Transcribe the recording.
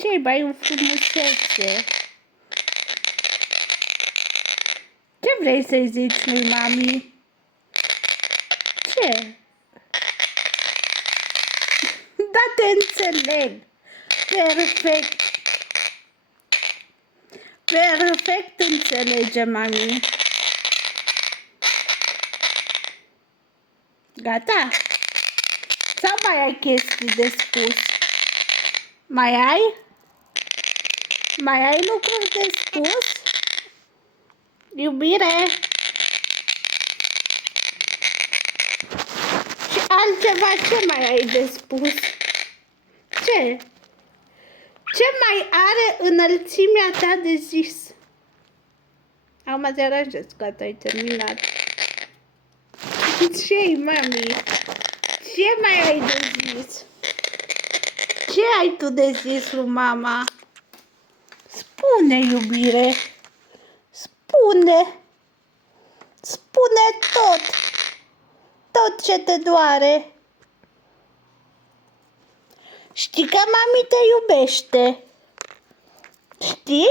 Ce-i mai o frumusețe? Ce vrei să-i zici lui mami? Ce? Da, te înțeleg. Perfect. Perfect înțelege mami. Gata? Sau mai ai chestii de spus? Mai ai? Mai ai lucruri de spus? Iubire? Și altceva ce mai ai de spus? Ce? Ce mai are înălțimea ta de zis? Acum te aranjez, gata, ai terminat. Ce-i, mami? Ce mai ai de zis? Ce ai tu de zis lui mama? Spune, iubire. Spune. Spune tot. Tot ce te doare. Știi că mami te iubește. Știi?